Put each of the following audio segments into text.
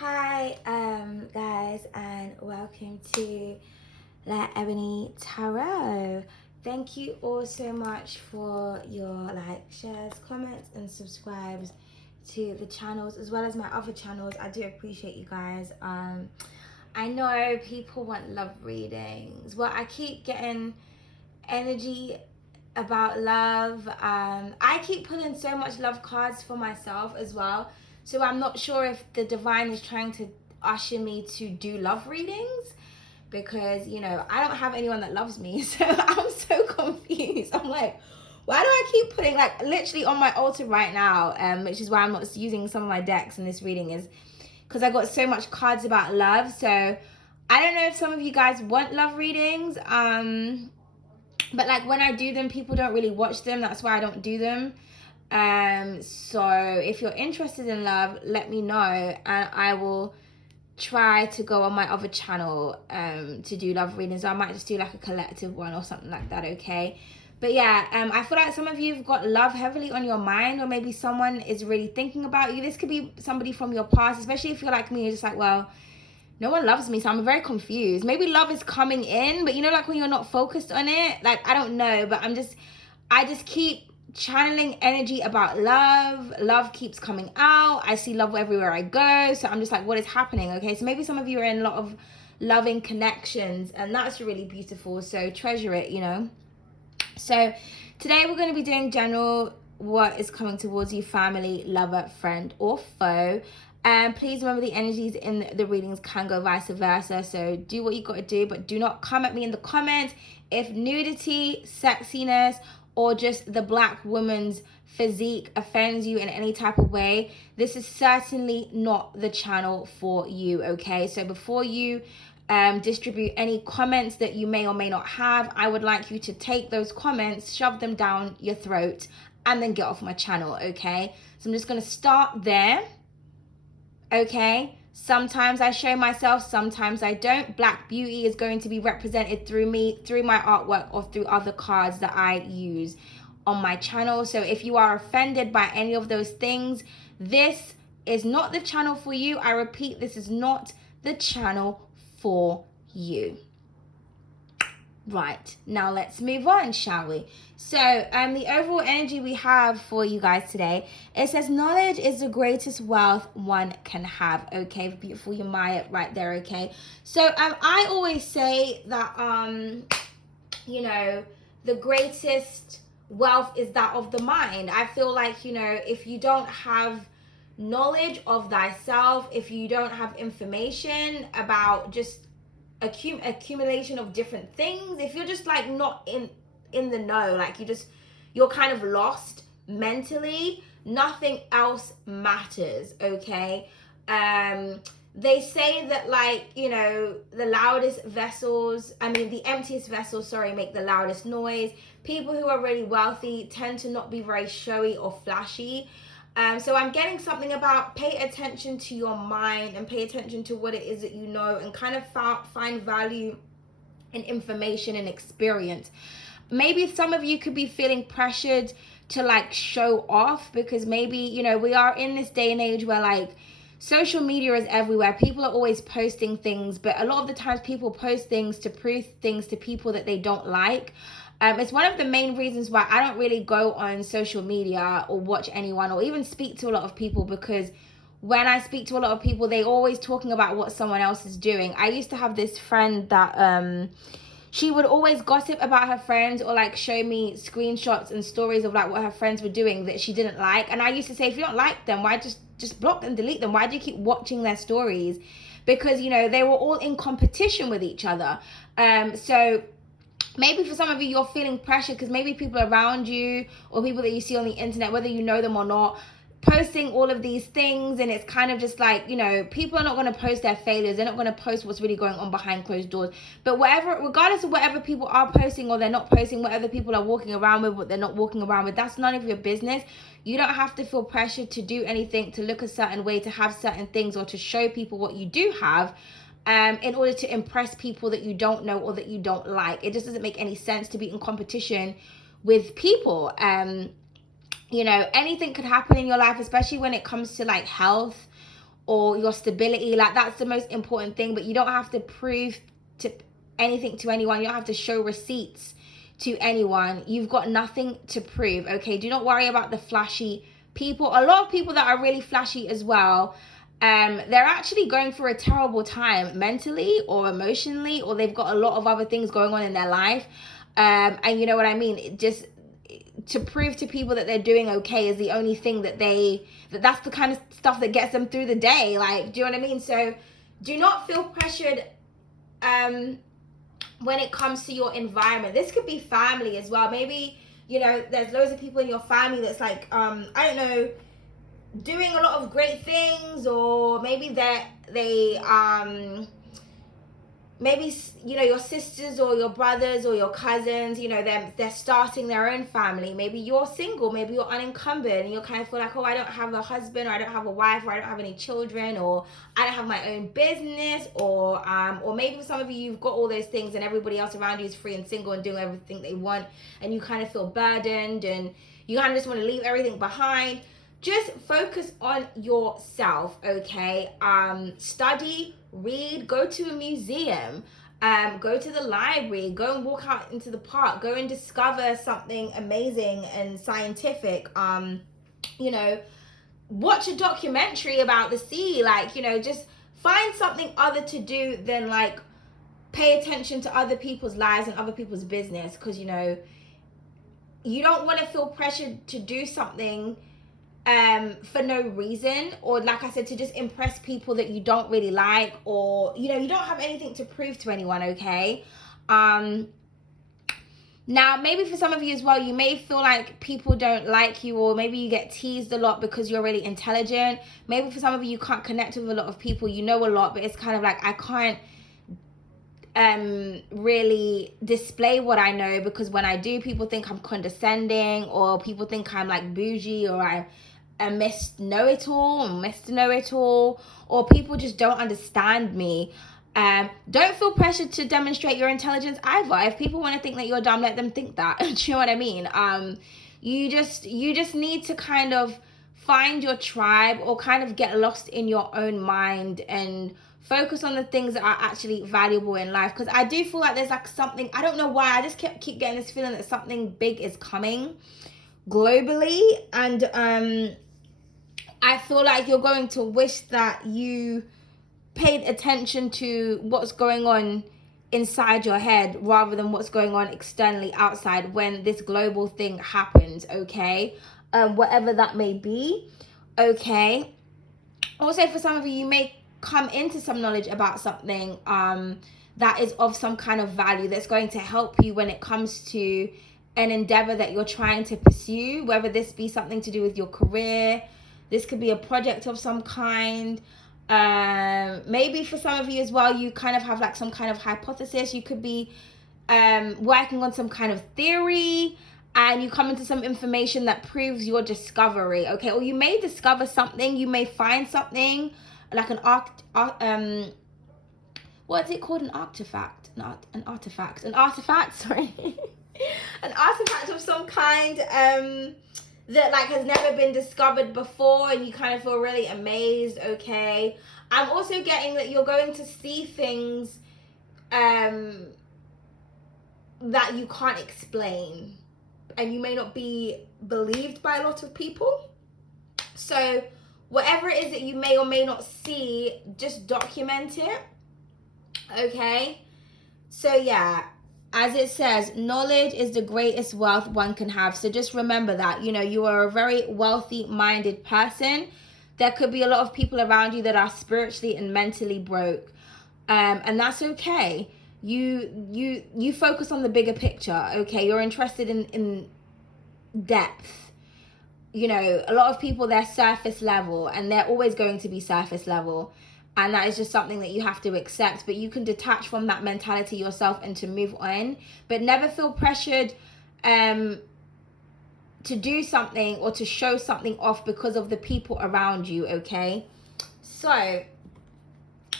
Hi, guys, and welcome to La Ebony Tarot. Thank you all so much for your shares, comments, and subscribes to the channels as well as my other channels. I do appreciate you guys. I know people want love readings. Well, I keep getting energy about love. I keep pulling so much love cards for myself as well. So I'm not sure if the divine is trying to usher me to do love readings because, I don't have anyone that loves me. So I'm so confused. I'm like, why do I keep putting literally on my altar right now, which is why I'm not using some of my decks in this reading, is because I got so much cards about love. So I don't know if some of you guys want love readings. But when I do them, people don't really watch them. That's why I don't do them. So if you're interested in love, let me know, and I will try to go on my other channel to do love readings. I might just do a collective one or something like that, okay? But yeah, I feel like some of you have got love heavily on your mind, or maybe someone is really thinking about you. This could be somebody from your past, especially if you're like me, you're just like, well, no one loves me, so I'm very confused. Maybe love is coming in, but when you're not focused on it, I don't know, but I just keep channeling energy about love. Love keeps coming out. I see love everywhere I go, so I'm just like, what is happening? Okay, so maybe some of you are in a lot of loving connections, and that's really beautiful, so treasure it. So today we're going to be doing general, what is coming towards you, family, lover, friend, or foe. And please remember, the energies in the readings can go vice versa. So do what you got to do, but do not come at me in the comments if nudity, sexiness, or just the black woman's physique offends you in any type of way. This is certainly not the channel for you, okay? So before you distribute any comments that you may or may not have, I would like you to take those comments, shove them down your throat, and then get off my channel, okay? So I'm just going to start there. Okay, sometimes I show myself, sometimes I don't. Black beauty is going to be represented through me, through my artwork, or through other cards that I use on my channel. So if you are offended by any of those things, this is not the channel for you. I repeat, this is not the channel for you. Right, now let's move on, shall we? So the overall energy we have for you guys today, it says knowledge is the greatest wealth one can have. Okay, beautiful Yamaya right there. Okay, so I always say that the greatest wealth is that of the mind. I feel like, if you don't have knowledge of thyself, if you don't have information about just accumulation of different things, if you're just not in the know, you're kind of lost mentally, nothing else matters, okay? They say that the loudest vessels, the emptiest vessels, sorry, make the loudest noise. People who are really wealthy tend to not be very showy or flashy. So I'm getting something about pay attention to your mind and pay attention to what it is that you know, and kind of find value in information and experience. Maybe some of you could be feeling pressured to show off, because maybe, we are in this day and age where social media is everywhere. People are always posting things, but a lot of the times people post things to prove things to people that they don't like. It's one of the main reasons why I don't really go on social media or watch anyone or even speak to a lot of people, because when I speak to a lot of people, they're always talking about what someone else is doing. I used to have this friend that she would always gossip about her friends, or show me screenshots and stories of what her friends were doing that she didn't like. And I used to say, if you don't like them, why just block and delete them? Why do you keep watching their stories? Because they were all in competition with each other. So maybe for some of you, you're feeling pressure because maybe people around you or people that you see on the internet, whether you know them or not, posting all of these things, and it's kind of just people are not going to post their failures. They're not going to post what's really going on behind closed doors. But regardless of whatever people are posting or they're not posting, whatever people are walking around with, what they're not walking around with, that's none of your business. You don't have to feel pressured to do anything, to look a certain way, to have certain things, or to show people what you do have in order to impress people that you don't know or that you don't like. It just doesn't make any sense to be in competition with people. Anything could happen in your life, especially when it comes to health or your stability. Like, that's the most important thing. But you don't have to prove to anything to anyone. You don't have to show receipts to anyone. You've got nothing to prove, okay? Do not worry about the flashy people. A lot of people that are really flashy as well, they're actually going through a terrible time mentally or emotionally, or they've got a lot of other things going on in their life. And you know what I mean? Just to prove to people that they're doing okay is the only thing that's the kind of stuff that gets them through the day. Like, do you know what I mean? So do not feel pressured when it comes to your environment. This could be family as well. Maybe, you know, there's loads of people in your family that's like, I don't know, doing a lot of great things, or maybe maybe, you know, your sisters or your brothers or your cousins, you know, they're starting their own family. Maybe you're single, maybe you're unencumbered, and you kind of feel like, oh, I don't have a husband, or I don't have a wife, or I don't have any children, or I don't have my own business, or maybe for some of you, you've got all those things and everybody else around you is free and single and doing everything they want, and you kind of feel burdened and you kind of just want to leave everything behind. Just focus on yourself, okay? Study, read, go to a museum, go to the library, go and walk out into the park, go and discover something amazing and scientific. You know, watch a documentary about the sea. Like, you know, just find something other to do than like pay attention to other people's lives and other people's business, because, you know, you don't want to feel pressured to do something for no reason, or like I said, to just impress people that you don't really like, or, you know, you don't have anything to prove to anyone, okay? Now, maybe for some of you as well, you may feel like people don't like you, or maybe you get teased a lot because you're really intelligent. Maybe for some of you, you can't connect with a lot of people. You know a lot, but it's kind of like, I can't really display what I know, because when I do, people think I'm condescending, or people think I'm like bougie, or I Mr. Know-it-all, or people just don't understand me. Don't feel pressured to demonstrate your intelligence either. If people want to think that you're dumb, let them think that. Do you know what I mean? You just need to kind of find your tribe, or kind of get lost in your own mind and focus on the things that are actually valuable in life. Because I do feel like there's like something, I don't know why, I just keep getting this feeling that something big is coming globally, and I feel like you're going to wish that you paid attention to what's going on inside your head rather than what's going on externally outside when this global thing happens, okay? Whatever that may be, okay? Also, for some of you, you may come into some knowledge about something that is of some kind of value, that's going to help you when it comes to an endeavor that you're trying to pursue, whether this be something to do with your career. This could be a project of some kind. Maybe for some of you as well, you kind of have like some kind of hypothesis. You could be working on some kind of theory, and you come into some information that proves your discovery, okay? Or you may discover something, you may find something like an what is it called? An artifact, not an artifact, sorry. An artifact of some kind that like has never been discovered before, and you kind of feel really amazed, okay? I'm also getting that you're going to see things that you can't explain, and you may not be believed by a lot of people. So whatever it is that you may or may not see, just document it, okay? So yeah, as it says, knowledge is the greatest wealth one can have. So just remember that, you know, you are a very wealthy minded person. There could be a lot of people around you that are spiritually and mentally broke, and that's okay. You focus on the bigger picture, okay? You're interested in depth. You know, a lot of people, they're surface level, and they're always going to be surface level, and that is just something that you have to accept. But you can detach from that mentality yourself and to move on, but never feel pressured to do something or to show something off because of the people around you, okay? So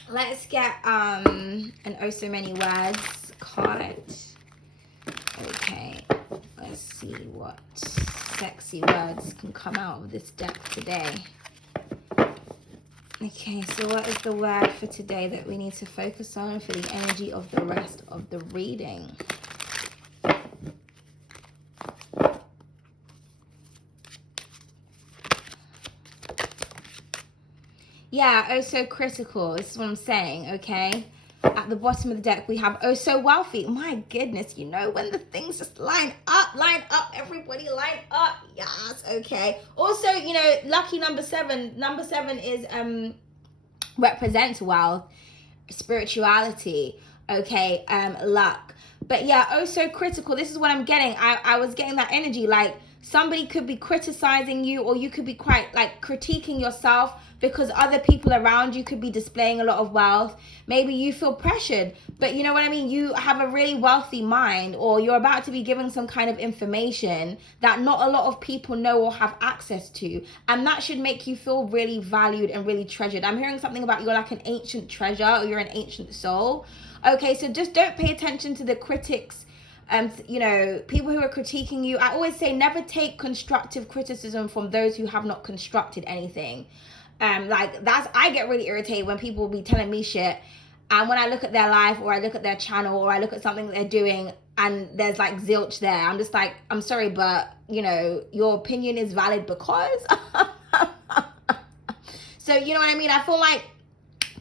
let's get an oh so many words card. Okay, let's see what sexy words can come out of this deck today. Okay, so what is the word for today that we need to focus on for the energy of the rest of the reading? Yeah, oh so critical. This is what I'm saying, okay? At the bottom of the deck, we have oh so wealthy. My goodness, you know, when the things just line up, everybody line up. Yes, okay. Also, you know, lucky number 7. Number 7 is represents wealth, spirituality, okay, luck. But yeah, oh so critical. This is what I'm getting. I was getting that energy, like somebody could be criticizing you, or you could be quite like critiquing yourself because other people around you could be displaying a lot of wealth. Maybe you feel pressured, but you know what I mean? You have a really wealthy mind, or you're about to be given some kind of information that not a lot of people know or have access to. And that should make you feel really valued and really treasured. I'm hearing something about you're like an ancient treasure, or you're an ancient soul. Okay, so just don't pay attention to the critics. You know, people who are critiquing you. I always say never take constructive criticism from those who have not constructed anything. Like that's, I get really irritated when people be telling me shit, and when I look at their life, or I look at their channel, or I look at something that they're doing and there's like zilch there, I'm just like, I'm sorry, but you know, your opinion is valid because so you know what I mean? I feel like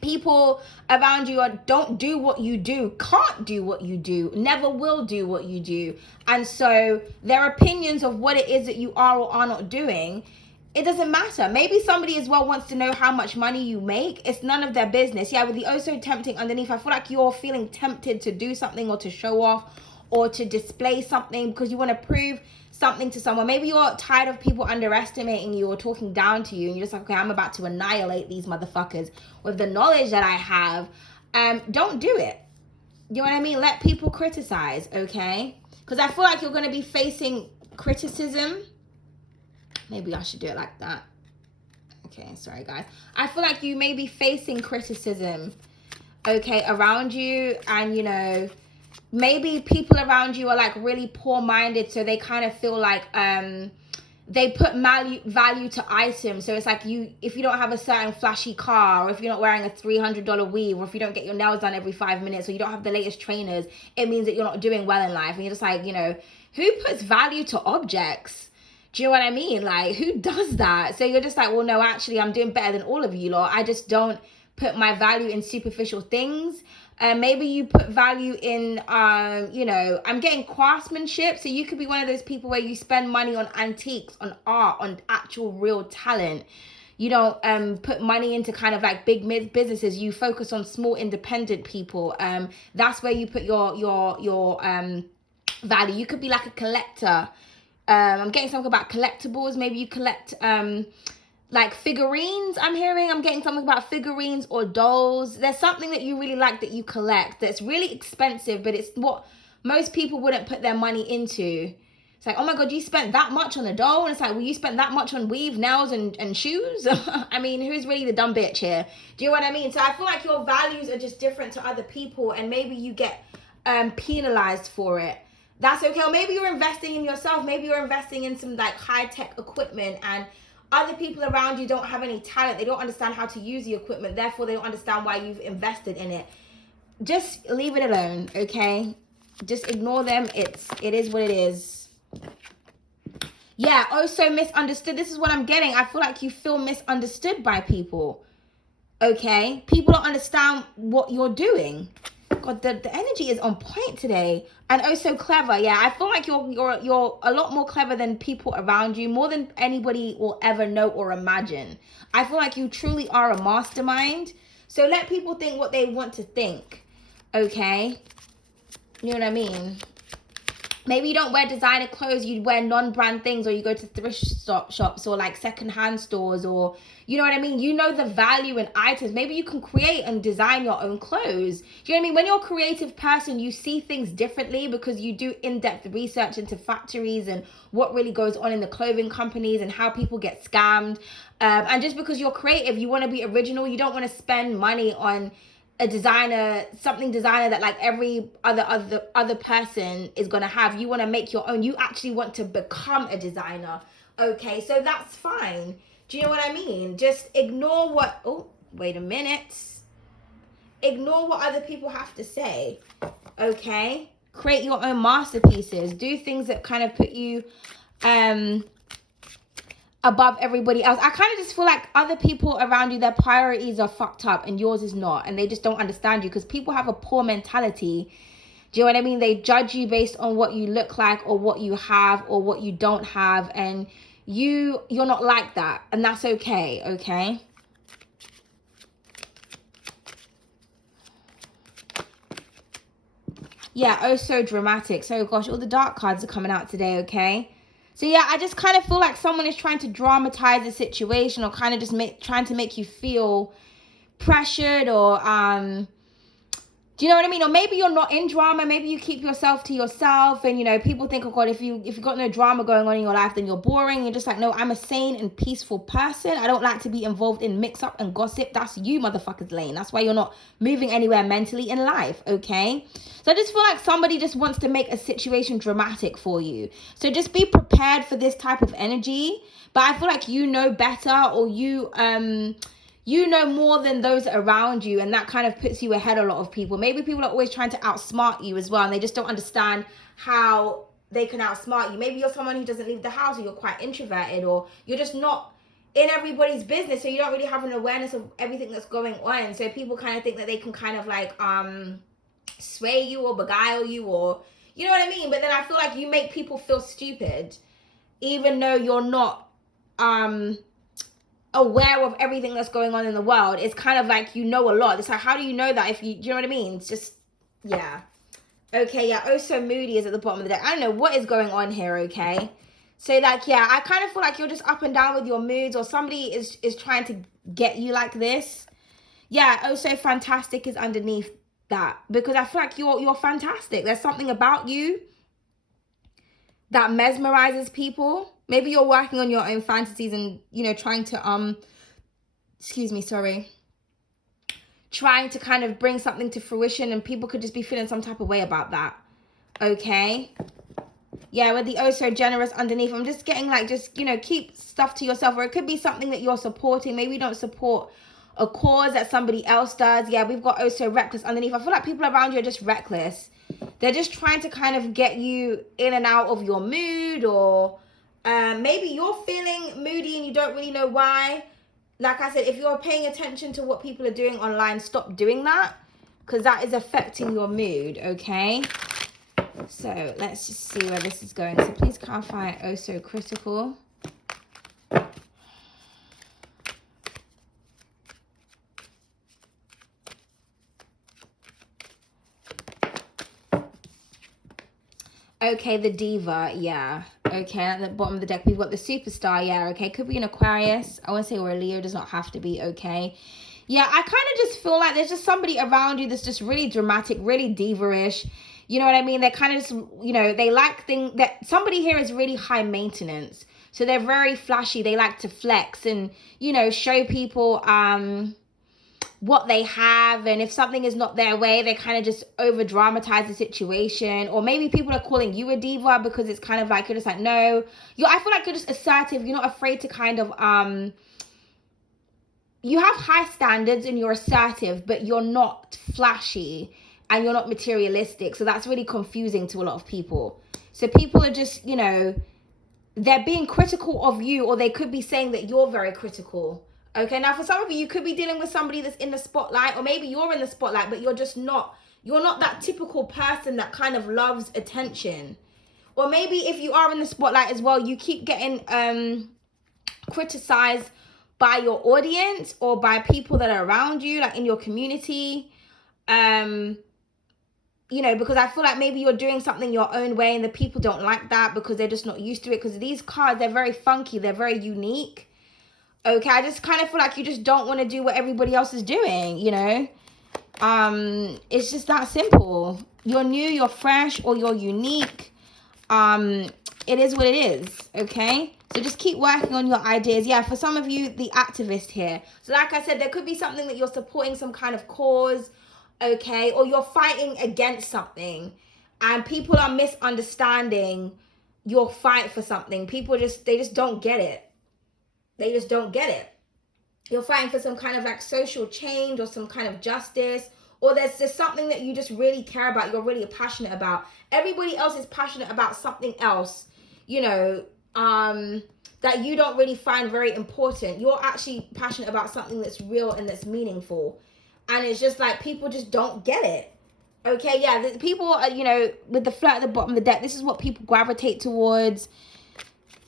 people around you don't do what you do, can't do what you do, never will do what you do. And so their opinions of what it is that you are or are not doing, it doesn't matter. Maybe somebody as well wants to know how much money you make. It's none of their business. Yeah, with the oh so tempting underneath, I feel like you're feeling tempted to do something, or to show off, or to display something because you want to prove something to someone. Maybe you're tired of people underestimating you or talking down to you, and you're just like, okay, I'm about to annihilate these motherfuckers with the knowledge that I have. Don't do it. You know what I mean? Let people criticize, okay? Because I feel like you're going to be facing criticism. Maybe I should do it like that. Okay, sorry guys. I feel like you may be facing criticism, okay, around you. And you know, maybe people around you are like really poor-minded, so they kind of feel like they put value to items. So it's like, you, if you don't have a certain flashy car, or if you're not wearing a $300 weave, or if you don't get your nails done every 5 minutes, or you don't have the latest trainers, it means that you're not doing well in life. And you're just like, you know, who puts value to objects? Do you know what I mean? Like, who does that? So you're just like, well, no, actually, I'm doing better than all of you lot. I just don't put my value in superficial things. Maybe you put value in, you know, I'm getting craftsmanship. So you could be one of those people where you spend money on antiques, on art, on actual real talent. You don't put money into kind of like big businesses. You focus on small independent people. That's where you put your value. You could be like a collector. I'm getting something about collectibles. Maybe you collect like figurines. I'm getting something about figurines or dolls. There's something that you really like that you collect that's really expensive, but it's what most people wouldn't put their money into. It's like, oh my God, you spent that much on a doll? And it's like, well, you spent that much on weave, nails, and shoes? I mean, who's really the dumb bitch here? Do you know what I mean? So I feel like your values are just different to other people, and maybe you get penalized for it. That's okay. Or maybe you're investing in yourself. Maybe you're investing in some like high-tech equipment, and other people around you don't have any talent. They don't understand how to use the equipment. Therefore, they don't understand why you've invested in it. Just leave it alone, okay? Just ignore them. It is what it is. Yeah, also misunderstood. This is what I'm getting. I feel like you feel misunderstood by people, okay? People don't understand what you're doing. God, the energy is on point today. And oh so clever. Yeah, I feel like you're a lot more clever than people around you, more than anybody will ever know or imagine. I feel like you truly are a mastermind. So let people think what they want to think, okay? You know what I mean? Maybe you don't wear designer clothes, you wear non-brand things, or you go to thrift shops, or like secondhand stores, or you know what I mean? You know the value in items. Maybe you can create and design your own clothes. Do you know what I mean? When you're a creative person, you see things differently because you do in-depth research into factories and what really goes on in the clothing companies and how people get scammed. And just because you're creative, you want to be original. You don't want to spend money on a designer, something designer that like every other person is gonna have. You want to make your own. You actually want to become a designer. Okay, so that's fine. Do you know what I mean? Just ignore what, oh, wait a minute. Ignore what other people have to say, okay? Create your own masterpieces. Do things that kind of put you above everybody else. I kind of just feel like other people around you, their priorities are fucked up and yours is not, and they just don't understand you because people have a poor mentality. Do you know what I mean? They judge you based on what you look like or what you have or what you don't have, and you're not like that, and that's okay, okay? Yeah, oh, so dramatic. So, gosh, all the dark cards are coming out today, okay? So, yeah, I just kind of feel like someone is trying to dramatize the situation or kind of just trying to make you feel pressured or, do you know what I mean? Or maybe you're not in drama. Maybe you keep yourself to yourself. And, you know, people think, oh, God, if you've got no drama going on in your life, then you're boring. You're just like, no, I'm a sane and peaceful person. I don't like to be involved in mix-up and gossip. That's you, motherfuckers, Lane. That's why you're not moving anywhere mentally in life, okay? So I just feel like somebody just wants to make a situation dramatic for you. So just be prepared for this type of energy. But I feel like you know better, or you know more than those around you, and that kind of puts you ahead of a lot of people. Maybe people are always trying to outsmart you as well, and they just don't understand how they can outsmart you. Maybe you're someone who doesn't leave the house, or you're quite introverted, or you're just not in everybody's business, so you don't really have an awareness of everything that's going on. So people kind of think that they can kind of like sway you or beguile you, or you know what I mean? But then I feel like you make people feel stupid, even though you're not aware of everything that's going on in the world. It's kind of like you know a lot. It's like, how do you know that if do you know what I mean? It's just, yeah. Okay, yeah, oh so moody is at the bottom of the deck. I don't know what is going on here, okay? So like, yeah, I kind of feel like you're just up and down with your moods, or somebody is trying to get you like this. Yeah, oh so fantastic is underneath that, because I feel like you're fantastic. There's something about you that mesmerizes people. Maybe you're working on your own fantasies and, you know, trying to trying to kind of bring something to fruition, and people could just be feeling some type of way about that, okay? Yeah, with the oh so generous underneath, I'm just getting like, just, you know, keep stuff to yourself, or it could be something that you're supporting. Maybe you don't support a cause that somebody else does. Yeah, we've got oh so reckless underneath. I feel like people around you are just reckless. They're just trying to kind of get you in and out of your mood, or maybe you're feeling moody and you don't really know why. Like I said, if you're paying attention to what people are doing online, stop doing that, because that is affecting your mood, okay? So let's just see where this is going. So please clarify oh so critical. Okay, the diva, yeah. Okay, at the bottom of the deck, we've got the superstar, yeah, okay. Could be an Aquarius. I want to say, or a Leo, does not have to be, okay. Yeah, I kind of just feel like there's just somebody around you that's just really dramatic, really diva-ish. You know what I mean? They're kind of just, you know, they like things that somebody here is really high maintenance. So they're very flashy. They like to flex and, you know, show people what they have, and if something is not their way, they kind of just over dramatize the situation. Or maybe people are calling you a diva because it's kind of like, you're just like, no, I feel like you're just assertive. You're not afraid to kind of you have high standards and you're assertive, but you're not flashy and you're not materialistic. So that's really confusing to a lot of people. So people are just, you know, they're being critical of you, or they could be saying that you're very critical. Okay, now for some of you, you could be dealing with somebody that's in the spotlight, or maybe you're in the spotlight, but you're not that typical person that kind of loves attention. Or maybe if you are in the spotlight as well, you keep getting criticized by your audience or by people that are around you, like in your community. You know, because I feel like maybe you're doing something your own way and the people don't like that because they're just not used to it. Because these cards, they're very funky, they're very unique. Okay, I just kind of feel like you just don't want to do what everybody else is doing, you know? It's just that simple. You're new, you're fresh, or you're unique. It is what it is, okay? So just keep working on your ideas. Yeah, for some of you, the activist here. So like I said, there could be something that you're supporting, some kind of cause, okay? Or you're fighting against something, and people are misunderstanding your fight for something. People they just don't get it. They just don't get it. you're fighting for some kind of like social change or some kind of justice, or there's just something that you just really care about, you're really passionate about. Everybody else is passionate about something else, you know, that you don't really find very important. You're actually passionate about something that's real and that's meaningful. And it's just like people just don't get it. Okay, yeah, the people are, you know, with the flirt at the bottom of the deck, this is what people gravitate towards.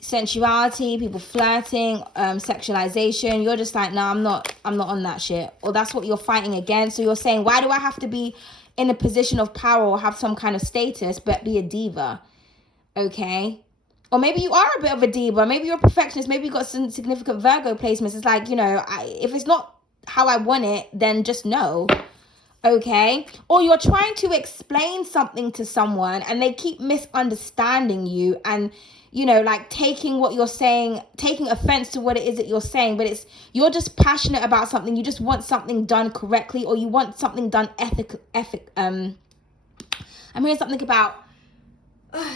Sensuality, people flirting, sexualization. You're just like, no, I'm not on that shit. Or that's what you're fighting against. So you're saying, why do I have to be in a position of power or have some kind of status but be a diva? Okay. Or maybe you are a bit of a diva. Maybe you're a perfectionist. Maybe you got some significant Virgo placements. It's like, you know, if it's not how I want it, then just no. Okay. Or you're trying to explain something to someone and they keep misunderstanding you and, you know, like taking what you're saying, taking offense to what it is that you're saying, but you're just passionate about something. You just want something done correctly, or you want something done I'm hearing something about,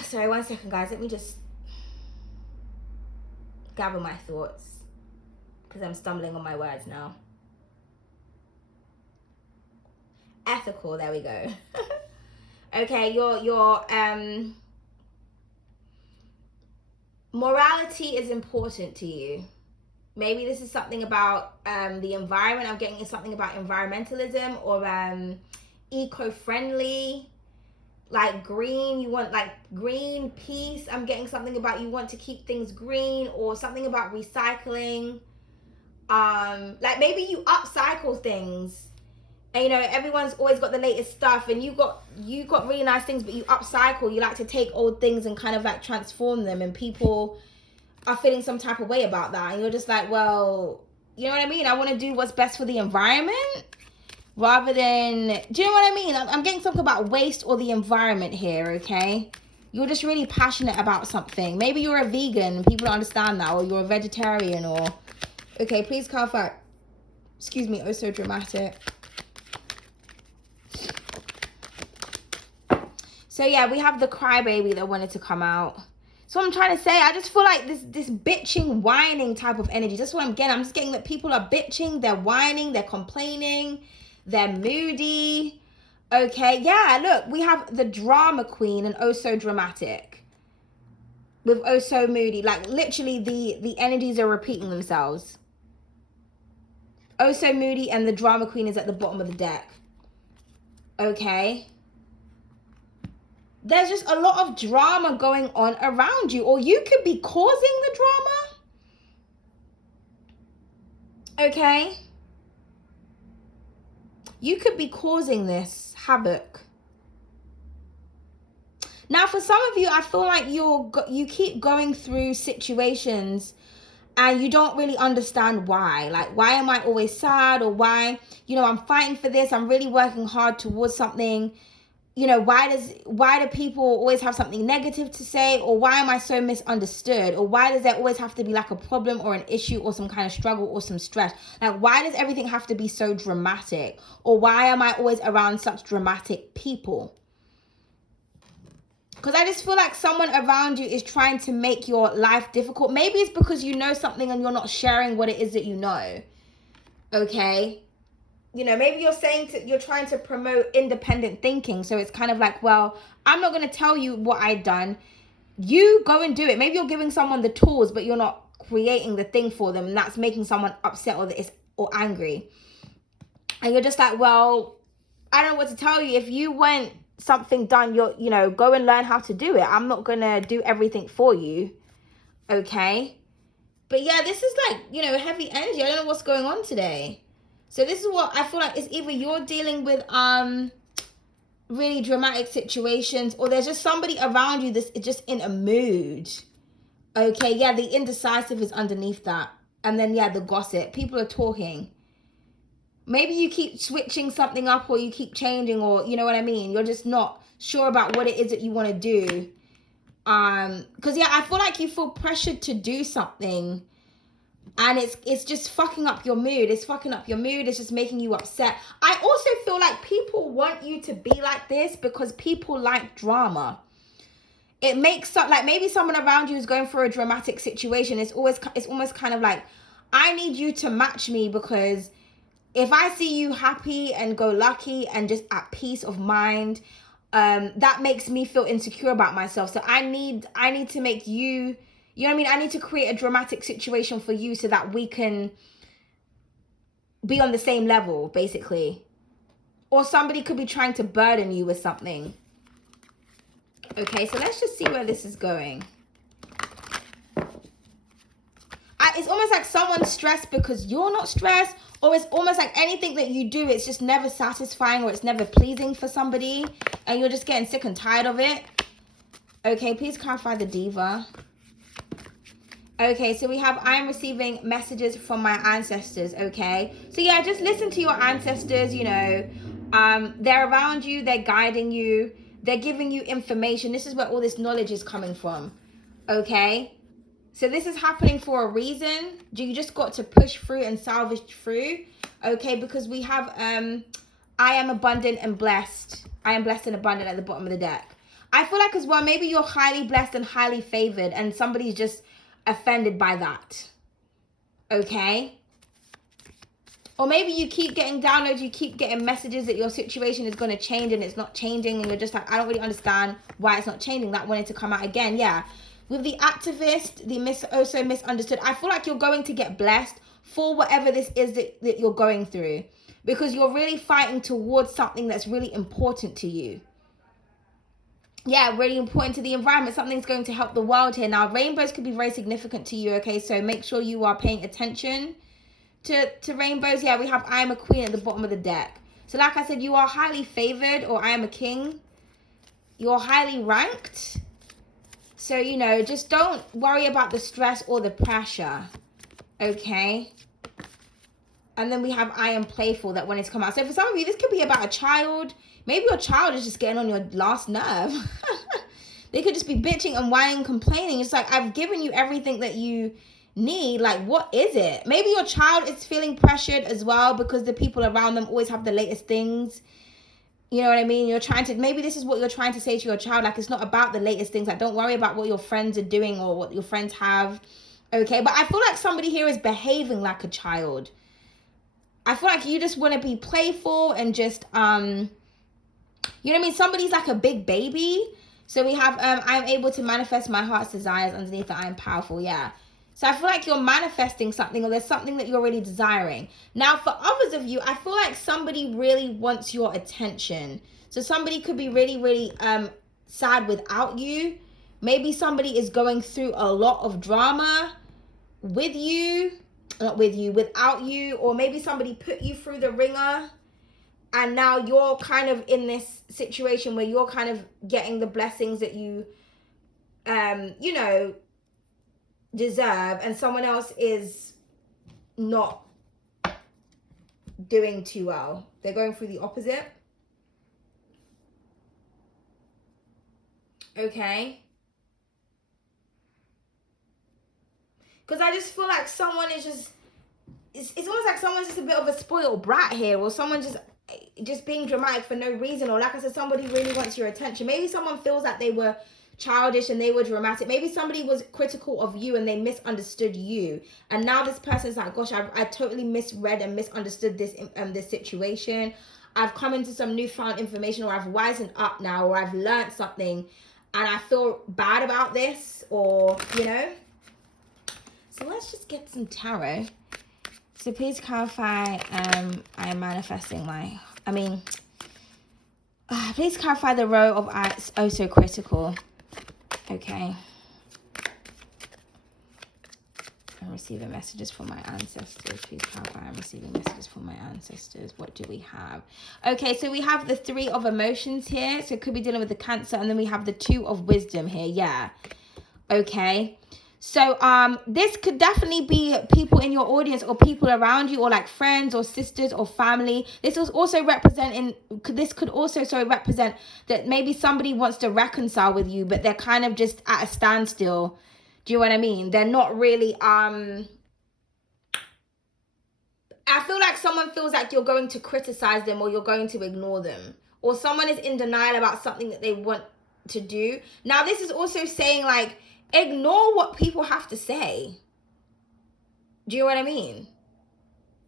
sorry, 1 second, guys. Let me just gather my thoughts because I'm stumbling on my words now. Ethical, there we go. Okay, your morality is important to you. Maybe this is something about the environment. I'm getting something about environmentalism or eco-friendly, like green. You want like green peace. I'm getting something about you want to keep things green, or something about recycling. Like maybe you upcycle things. And, you know, everyone's always got the latest stuff, and you got really nice things, but you upcycle. You like to take old things and kind of like transform them, and people are feeling some type of way about that. And you're just like, well, you know what I mean? I want to do what's best for the environment rather than, do you know what I mean? I'm getting something about waste or the environment here, okay? You're just really passionate about something. Maybe you're a vegan, people don't understand that, or you're a vegetarian, or, okay, please clarify. Excuse me, oh so dramatic. So yeah, we have the crybaby that wanted to come out. So I'm trying to say, I just feel like this bitching, whining type of energy. That's what I'm getting. I'm just getting that people are bitching, they're whining, they're complaining, they're moody. Okay, yeah, look, we have the drama queen and oh so dramatic. With oh so moody. Like literally the energies are repeating themselves. Oh so moody and the drama queen is at the bottom of the deck. Okay. There's just a lot of drama going on around you, or you could be causing the drama. Okay? You could be causing this havoc. Now, for some of you, I feel like you keep going through situations and you don't really understand why. Like, why am I always sad? Or why, you know, I'm fighting for this. I'm really working hard towards something. You know, why do people always have something negative to say? Or why am I so misunderstood? Or why does there always have to be like a problem or an issue or some kind of struggle or some stress? Like, why does everything have to be so dramatic? Or why am I always around such dramatic people? Because I just feel like someone around you is trying to make your life difficult. Maybe it's because you know something and you're not sharing what it is that you know. Okay? You know, maybe you're trying to promote independent thinking. So it's kind of like, well, I'm not going to tell you what I've done. You go and do it. Maybe you're giving someone the tools, but you're not creating the thing for them. And that's making someone upset or angry. And you're just like, well, I don't know what to tell you. If you want something done, you know, go and learn how to do it. I'm not going to do everything for you. Okay? But yeah, this is like, you know, heavy energy. I don't know what's going on today. So this is what I feel like is either you're dealing with really dramatic situations, or there's just somebody around you that's just in a mood. Okay, yeah, the indecisive is underneath that. And then, yeah, the gossip. People are talking. Maybe you keep switching something up, or you keep changing, or you know what I mean? You're just not sure about what it is that you want to do. Because, yeah, I feel like you feel pressured to do something. And it's just fucking up your mood. It's fucking up your mood. It's just making you upset. I also feel like people want you to be like this because people like drama. It makes like maybe someone around you is going through a dramatic situation. It's almost kind of like, I need you to match me, because if I see you happy and go lucky and just at peace of mind, that makes me feel insecure about myself. So I need to make you, you know what I mean? I need to create a dramatic situation for you so that we can be on the same level, basically. Or somebody could be trying to burden you with something. Okay, so let's just see where this is going. It's almost like someone's stressed because you're not stressed, or it's almost like anything that you do, it's just never satisfying, or it's never pleasing for somebody, and you're just getting sick and tired of it. Okay, please clarify the diva. Okay, so we have, I'm receiving messages from my ancestors. Okay, so yeah, just listen to your ancestors. You know, they're around you, they're guiding you, they're giving you information. This is where all this knowledge is coming from. Okay, so this is happening for a reason. You just got to push through and salvage through. Okay, because we have I am abundant and blessed. I am blessed and abundant at the bottom of the deck. I feel like as well, maybe you're highly blessed and highly favored, and somebody's just offended by that. Okay, or maybe you keep getting downloads, you keep getting messages that your situation is going to change and it's not changing, and you're just like, I don't really understand why it's not changing. That wanted to come out again. Yeah, with the activist, the also misunderstood, I feel like you're going to get blessed for whatever this is that you're going through, because you're really fighting towards something that's really important to you. Yeah, really important to the environment. Something's going to help the world here. Now, rainbows could be very significant to you, okay? So make sure you are paying attention to rainbows. Yeah, we have I am a queen at the bottom of the deck. So like I said, you are highly favored, or I am a king. You're highly ranked. So, you know, just don't worry about the stress or the pressure, okay? And then we have I am playful, that wanted to come out. So for some of you, this could be about a child. Maybe your child is just getting on your last nerve. They could just be bitching and whining, complaining. It's like, I've given you everything that you need. Like, what is it? Maybe your child is feeling pressured as well, because the people around them always have the latest things. You know what I mean? You're trying to, maybe this is what you're trying to say to your child. Like, it's not about the latest things. Like, don't worry about what your friends are doing or what your friends have. Okay, but I feel like somebody here is behaving like a child. I feel like you just want to be playful and just, you know what I mean? Somebody's like a big baby. So we have, I'm able to manifest my heart's desires underneath that I'm powerful. Yeah. So I feel like you're manifesting something, or there's something that you're really desiring. Now, for others of you, I feel like somebody really wants your attention. So somebody could be really, really sad without you. Maybe somebody is going through a lot of drama with you, not with you, without you. Or maybe somebody put you through the ringer, and now you're kind of in this situation where you're kind of getting the blessings that you, you know, deserve, and someone else is not doing too well. They're going through the opposite. Okay. Because I just feel like someone is just, it's almost like someone's just a bit of a spoiled brat here, or someone just being dramatic for no reason, or like I said, somebody really wants your attention. Maybe someone feels like they were childish and they were dramatic. Maybe somebody was critical of you and they misunderstood you, and now this person's like, gosh, I totally misread and misunderstood this situation. I've come into some newfound information, or I've wisened up now, or I've learned something, and I feel bad about this, or, you know. So let's just get some tarot. So please clarify, I am manifesting my, please clarify the row of acts, oh so critical. Okay. I'm receiving messages from my ancestors. Please clarify, I'm receiving messages from my ancestors. What do we have? Okay, so we have the 3 of emotions here. So it could be dealing with the Cancer, and then we have the 2 of wisdom here. Yeah. Okay. So this could definitely be people in your audience, or people around you, or like friends or sisters or family. This was also representing, this could also represent that maybe somebody wants to reconcile with you, but they're kind of just at a standstill. Do you know what I mean? They're not really I feel like someone feels like you're going to criticize them, or you're going to ignore them, or someone is in denial about something that they want to do. Now this is also saying, like, ignore what people have to say. Do you know what I mean?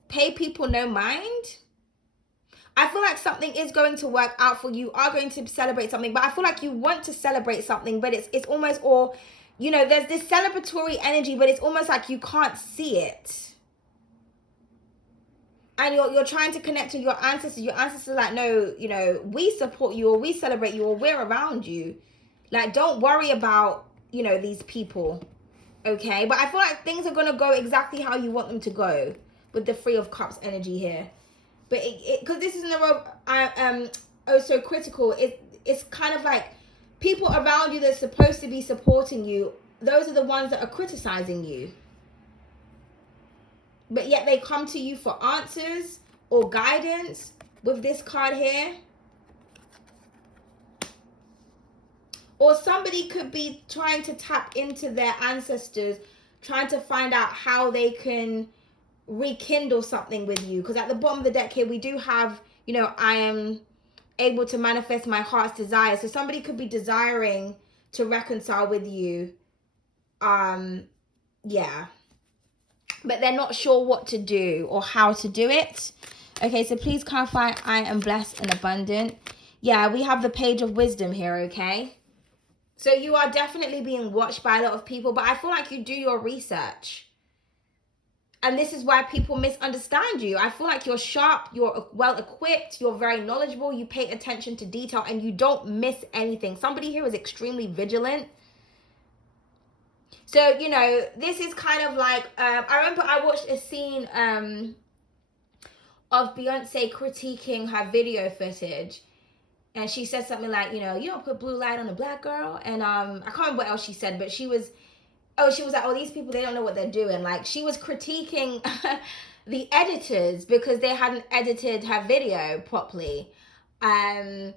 Pay people no mind. I feel like something is going to work out for you. You are going to celebrate something, but I feel like you want to celebrate something, but it's almost, or, you know, there's this celebratory energy, but it's almost like you can't see it. And you're trying to connect to your ancestors. Your ancestors are like, no, you know, we support you, or we celebrate you, or we're around you. Like, don't worry about, you know, these people. Okay? But I feel like things are going to go exactly how you want them to go with the Three of Cups energy here. But because this is in the row, oh so critical. It's kind of like people around you that's supposed to be supporting you. Those are the ones that are criticizing you. But yet they come to you for answers or guidance with this card here. Or somebody could be trying to tap into their ancestors, trying to find out how they can rekindle something with you. Because at the bottom of the deck here, we do have, you know, I am able to manifest my heart's desire. So somebody could be desiring to reconcile with you. Yeah. But they're not sure what to do or how to do it. Okay, so please clarify, I am blessed and abundant. Yeah, we have the Page of Wisdom here, okay? So you are definitely being watched by a lot of people, but I feel like you do your research. And this is why people misunderstand you. I feel like you're sharp, you're well equipped, you're very knowledgeable, you pay attention to detail, and you don't miss anything. Somebody here is extremely vigilant. So, you know, this is kind of like, I remember I watched a scene of Beyonce critiquing her video footage. And she said something like, you know, you don't put blue light on a black girl. And I can't remember what else she said, but she was like, oh, these people, they don't know what they're doing. Like, she was critiquing the editors because they hadn't edited her video properly. And,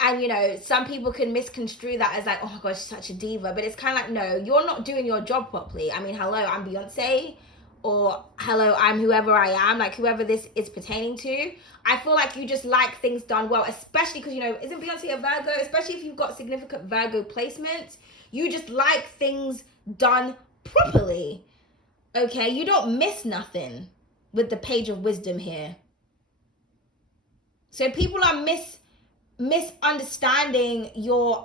you know, some people can misconstrue that as like, oh my gosh, she's such a diva. But it's kind of like, no, you're not doing your job properly. I mean, hello, I'm Beyonce. Or hello, I'm whoever I am, like whoever this is pertaining to. I feel like you just like things done well, especially because, you know, isn't Beyonce a Virgo? Especially if you've got significant Virgo placements, you just like things done properly. Okay, you don't miss nothing with the Page of Wisdom here. So people are misunderstanding your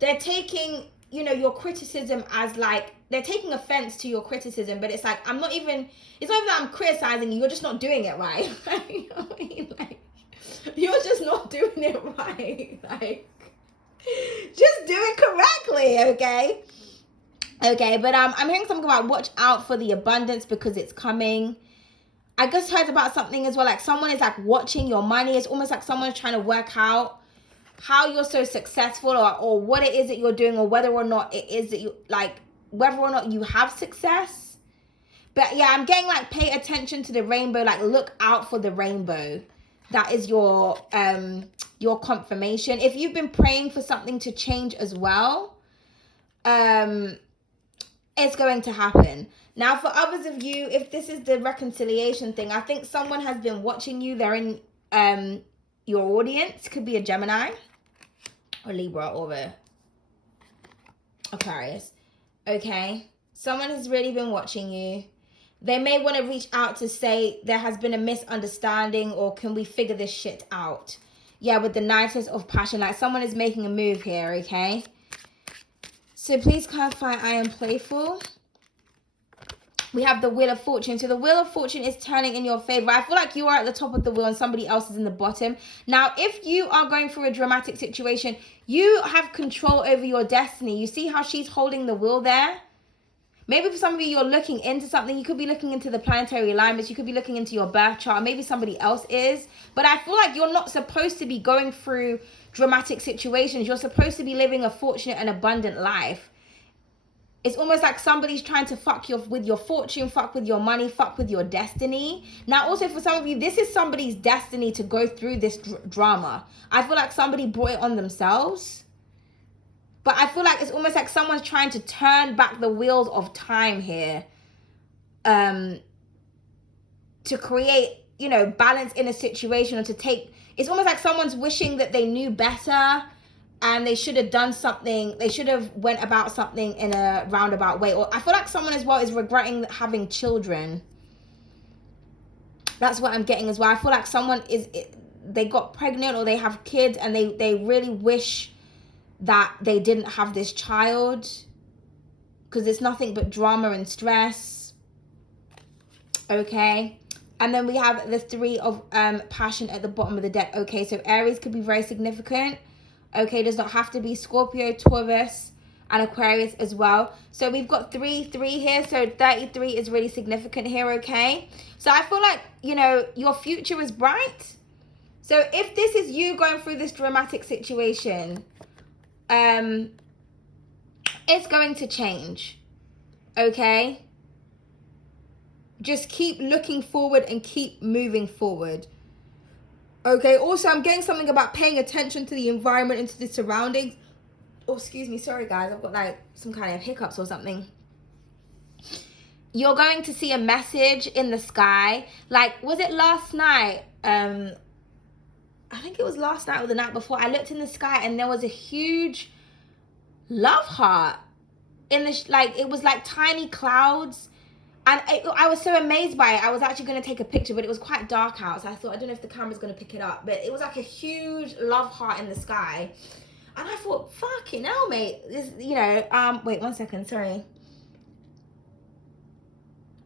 they're taking, you know, your criticism as like, they're taking offense to your criticism, but it's like, it's not even that I'm criticizing you, you're just not doing it right. You know what I mean? Like, you're just not doing it right. Like, just do it correctly, okay? Okay, but I'm hearing something about watch out for the abundance because it's coming. I just heard about something as well, like someone is like watching your money. It's almost like someone's trying to work out how you're so successful or what it is that you're doing, or whether or not it is that you like, whether or not you have success. But yeah, I'm getting like, pay attention to the rainbow, like look out for the rainbow. That is your confirmation. If you've been praying for something to change as well, it's going to happen. Now for others of you, if this is the reconciliation thing, I think someone has been watching you. They're in your audience. Could be a Gemini or Libra or a Aquarius. Okay, someone has really been watching you. They may want to reach out to say there has been a misunderstanding, or can we figure this shit out? Yeah, with the Knightess of Passion, like someone is making a move here, okay? So please clarify, I am playful. We have the Wheel of Fortune. So the Wheel of Fortune is turning in your favor. I feel like you are at the top of the wheel and somebody else is in the bottom. Now, if you are going through a dramatic situation, you have control over your destiny. You see how she's holding the wheel there? Maybe for some of you, you're looking into something. You could be looking into the planetary alignments. You could be looking into your birth chart. Maybe somebody else is. But I feel like you're not supposed to be going through dramatic situations. You're supposed to be living a fortunate and abundant life. It's almost like somebody's trying to fuck with your fortune, fuck with your money, fuck with your destiny. Now, also for some of you, this is somebody's destiny to go through this drama. I feel like somebody brought it on themselves. But I feel like it's almost like someone's trying to turn back the wheels of time here. To create, you know, balance in a situation, or to take... It's almost like someone's wishing that they knew better. and they should have done something. They should have went about something in a roundabout way. Or I feel like someone as well is regretting having children. That's what I'm getting as well. I feel like someone they got pregnant or they have kids and they really wish that they didn't have this child, because it's nothing but drama and stress. Okay. And then we have the 3 of passion at the bottom of the deck. Okay, so Aries could be very significant. Okay, does not have to be Scorpio, Taurus, and Aquarius as well. So we've got 3 here. So 33 is really significant here, okay? So I feel like, you know, your future is bright. So if this is you going through this dramatic situation, it's going to change, okay? Just keep looking forward and keep moving forward. Okay, also I'm getting something about paying attention to the environment and to the surroundings. Oh, excuse me, sorry guys, I've got like some kind of hiccups or something. You're going to see a message in the sky. Like, was it last night? I think it was last night or the night before. I looked in the sky and there was a huge love heart in the like, it was like tiny clouds. And I was so amazed by it. I was actually going to take a picture, but it was quite dark out. So I thought, I don't know if the camera's going to pick it up. But it was like a huge love heart in the sky. And I thought, fucking hell, mate. This, you know, wait 1 second, sorry.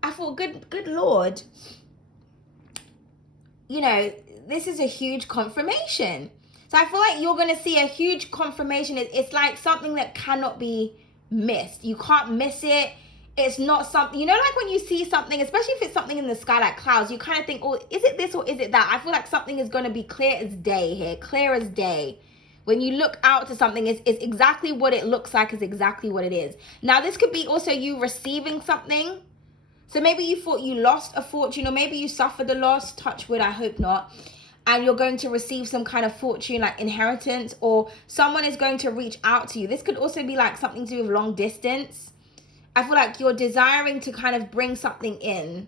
I thought, good Lord. You know, this is a huge confirmation. So I feel like you're going to see a huge confirmation. It's like something that cannot be missed. You can't miss it. It's not something, you know, like when you see something, especially if it's something in the sky like clouds, you kind of think, oh, is it this or is it that? I feel like something is going to be clear as day here, clear as day. When you look out to something, it's exactly what it looks like, is exactly what it is. Now, this could be also you receiving something. So maybe you thought you lost a fortune, or maybe you suffered a loss, touch wood, I hope not. And you're going to receive some kind of fortune, like inheritance, or someone is going to reach out to you. This could also be like something to do with long distance. I feel like you're desiring to kind of bring something in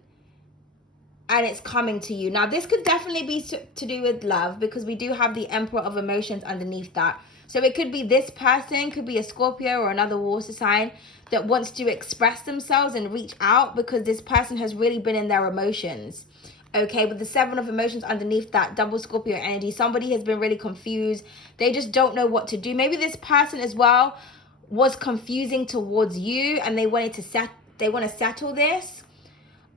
and it's coming to you. Now, this could definitely be to do with love, because we do have the Emperor of Emotions underneath that. So it could be this person, could be a Scorpio or another water sign that wants to express themselves and reach out, because this person has really been in their emotions. Okay, with the 7 of Emotions underneath that double Scorpio energy, somebody has been really confused. They just don't know what to do. Maybe this person as well was confusing towards you and they wanted to want to settle this.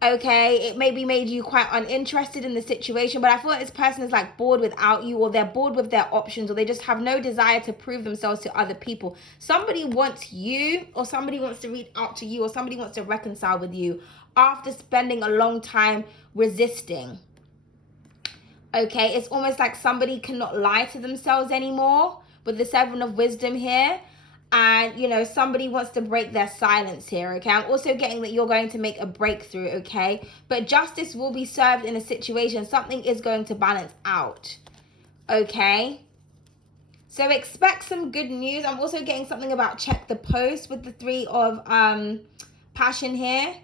Okay, it maybe made you quite uninterested in the situation, but I feel like this person is like bored without you, or they're bored with their options, or they just have no desire to prove themselves to other people. Somebody wants you, or somebody wants to reach out to you, or somebody wants to reconcile with you after spending a long time resisting. Okay, it's almost like somebody cannot lie to themselves anymore with the 7 of Wisdom here. And, you know, somebody wants to break their silence here, okay? I'm also getting that you're going to make a breakthrough, okay? But justice will be served in a situation. Something is going to balance out, okay? So expect some good news. I'm also getting something about check the post with the 3 of passion here.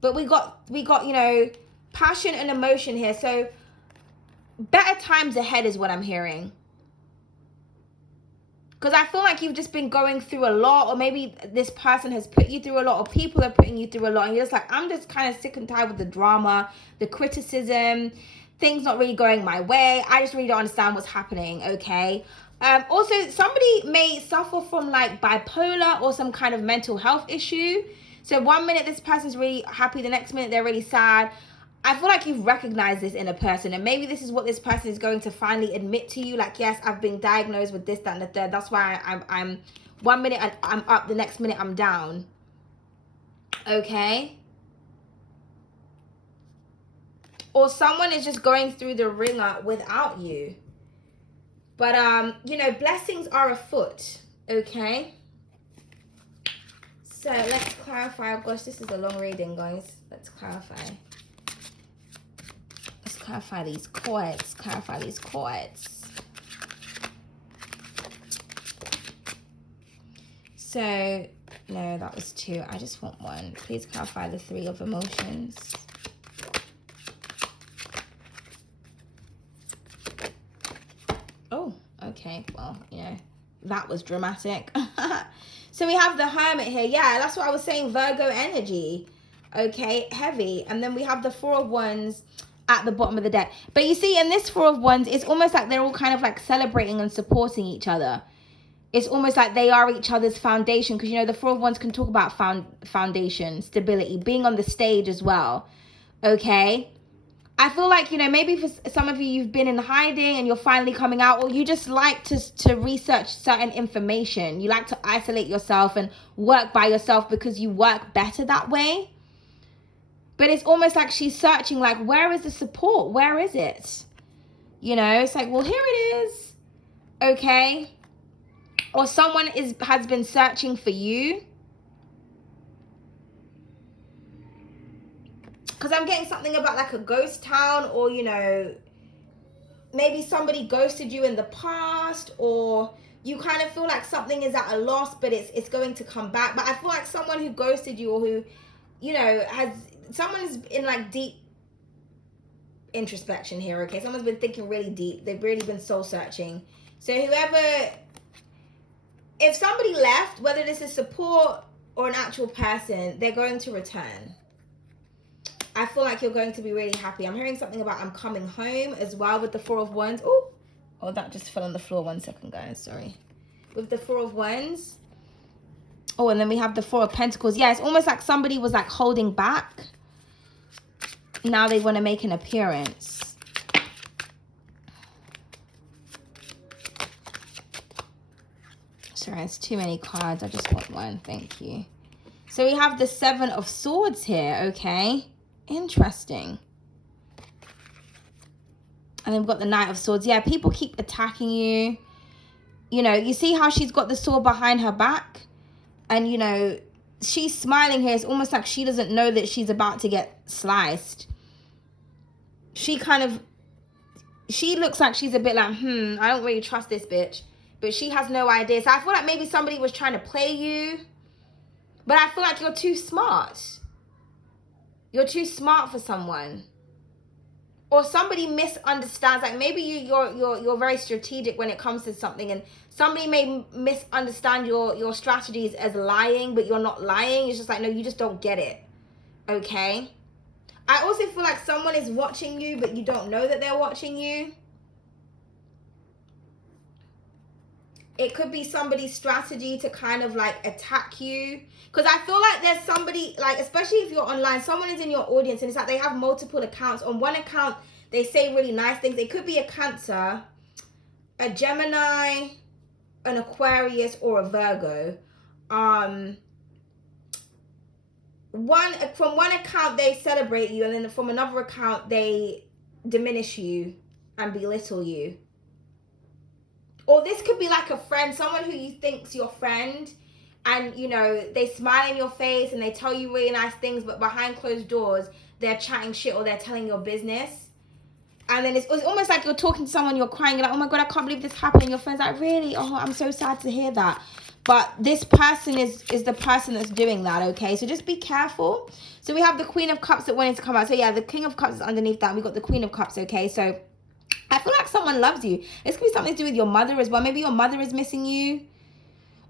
But we got, you know, passion and emotion here. So better times ahead is what I'm hearing. Because I feel like you've just been going through a lot, or maybe this person has put you through a lot, or people are putting you through a lot, and you're just like, I'm just kind of sick and tired with the drama, the criticism, things not really going my way. I just really don't understand what's happening, okay? Also, somebody may suffer from like bipolar or some kind of mental health issue. So 1 minute this person's really happy, the next minute they're really sad. I feel like you've recognized this in a person, and maybe this is what this person is going to finally admit to you. Like, yes, I've been diagnosed with this, that, and the third. That's why I'm 1 minute I'm up, the next minute I'm down. Okay? Or someone is just going through the ringer without you. But, you know, blessings are afoot. Okay? So, let's clarify. Oh, gosh, this is a long reading, guys. Let's clarify. Clarify these chords. Clarify these chords. So, no, that was 2. I just want 1. Please clarify the 3 of emotions. Oh, okay. Well, you know, That was dramatic. So we have the Hermit here. Yeah, that's what I was saying, Virgo energy. Okay, heavy. And then we have the Four of Wands at the bottom of the deck. But you see, in this Four of Wands, it's almost like they're all kind of like celebrating and supporting each other. It's almost like they are each other's foundation, because, you know, the Four of Wands can talk about foundation, stability, being on the stage as well. Okay? I feel like, you know, maybe for some of you, you've been in hiding and you're finally coming out, or you just like to research certain information. You like to isolate yourself and work by yourself because you work better that way. But it's almost like she's searching, like, where is the support? Where is it? You know, it's like, well, here it is. Okay? Or someone has been searching for you. Because I'm getting something about like a ghost town, or, you know, maybe somebody ghosted you in the past, or you kind of feel like something is at a loss, but it's going to come back. But I feel like someone who ghosted you, or who, you know, someone's in like deep introspection here, okay? Someone's been thinking really deep. They've really been soul searching. So whoever, if somebody left, whether this is support or an actual person, they're going to return. I feel like you're going to be really happy. I'm hearing something about I'm coming home as well with the Four of Wands. Oh, that just fell on the floor. 1 second, guys. Sorry. With the Four of Wands. Oh, and then we have the Four of Pentacles. Yeah, it's almost like somebody was like holding back. Now they want to make an appearance. Sorry, it's too many cards. I just want one. Thank you. So we have the Seven of Swords here, okay? Interesting. And then we've got the Knight of Swords. Yeah, people keep attacking you. You know, you see how she's got the sword behind her back? And, you know, she's smiling here. It's almost like she doesn't know that she's about to get sliced. She looks like she's a bit like, I don't really trust this bitch. But she has no idea. So I feel like maybe somebody was trying to play you. But I feel like you're too smart. You're too smart for someone. Or somebody misunderstands. Like maybe you're very strategic when it comes to something, and somebody may misunderstand your strategies as lying, but you're not lying. It's just like, no, you just don't get it. Okay? I also feel like someone is watching you, but you don't know that they're watching you. It could be somebody's strategy to kind of like attack you. Because I feel like there's somebody, like, especially if you're online, someone is in your audience and it's like they have multiple accounts. On one account, they say really nice things. It could be a Cancer, a Gemini, an Aquarius, or a Virgo. From one account, they celebrate you. And then from another account, they diminish you and belittle you. Or this could be like a friend, someone who you think's your friend, and, you know, they smile in your face and they tell you really nice things, but behind closed doors, they're chatting shit or they're telling your business. And then it's almost like you're talking to someone, you're crying, you're like, oh my God, I can't believe this happened. And your friend's like, really? Oh, I'm so sad to hear that. But this person is the person that's doing that, okay? So just be careful. So we have the Queen of Cups that wanted to come out. So yeah, the King of Cups is underneath that. And we got the Queen of Cups, okay? So I feel like someone loves you. This could be something to do with your mother as well. Maybe your mother is missing you.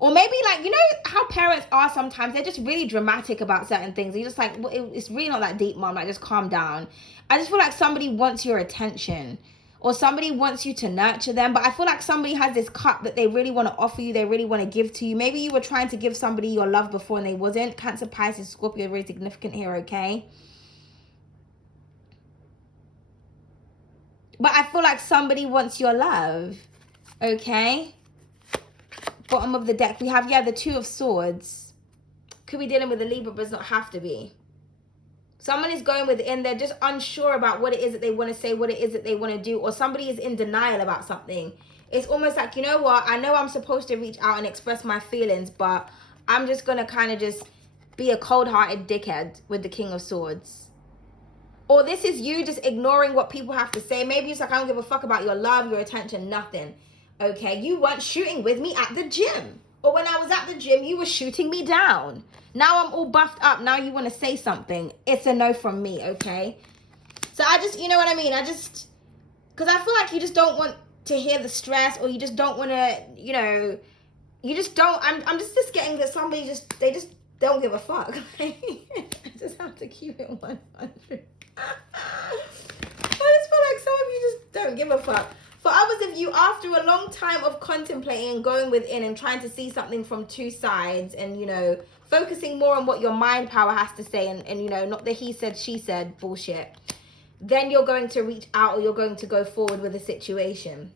Or maybe, like, you know how parents are sometimes? They're just really dramatic about certain things. You're just like, well, it's really not that deep, Mom. Like, just calm down. I just feel like somebody wants your attention. Or somebody wants you to nurture them. But I feel like somebody has this cup that they really want to offer you. They really want to give to you. Maybe you were trying to give somebody your love before and they wasn't. Cancer, Pisces, Scorpio are really significant here, okay? But I feel like somebody wants your love, okay? Bottom of the deck, we have, yeah, the Two of Swords. Could be dealing with a Libra, but does not have to be. Someone is going within, they're just unsure about what it is that they want to say, what it is that they want to do, or somebody is in denial about something. It's almost like, you know what, I know I'm supposed to reach out and express my feelings, but I'm just going to kind of just be a cold-hearted dickhead with the King of Swords. Or this is you just ignoring what people have to say. Maybe it's like, I don't give a fuck about your love, your attention, nothing. Okay, you weren't shooting with me at the gym. Or when I was at the gym, you were shooting me down. Now I'm all buffed up. Now you want to say something. It's a no from me, okay? So I just, you know what I mean? because I feel like you just don't want to hear the stress, or you just don't want to, you know, you just don't, I'm just getting that somebody they just don't give a fuck. I just have to keep it 100. I just feel like some of you just don't give a fuck. For others of you, after a long time of contemplating and going within and trying to see something from two sides and, you know, focusing more on what your mind power has to say and you know, not the he said, she said bullshit, then you're going to reach out or you're going to go forward with a situation.